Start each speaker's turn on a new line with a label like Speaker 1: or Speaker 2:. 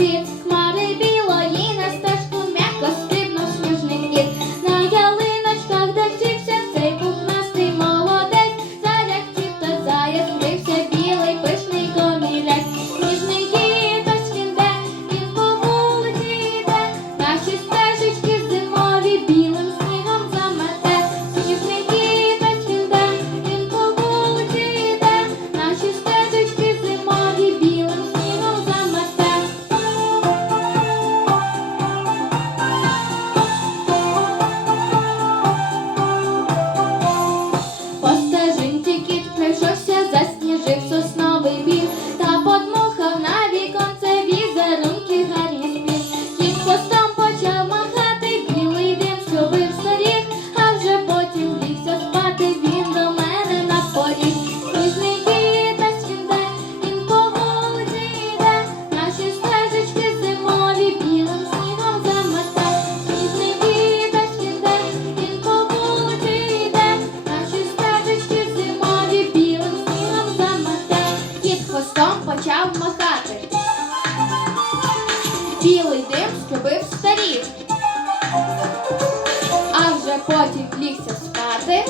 Speaker 1: води. хвостом почав махати. Білий дим скрипив старів, а вже потім лігся спати.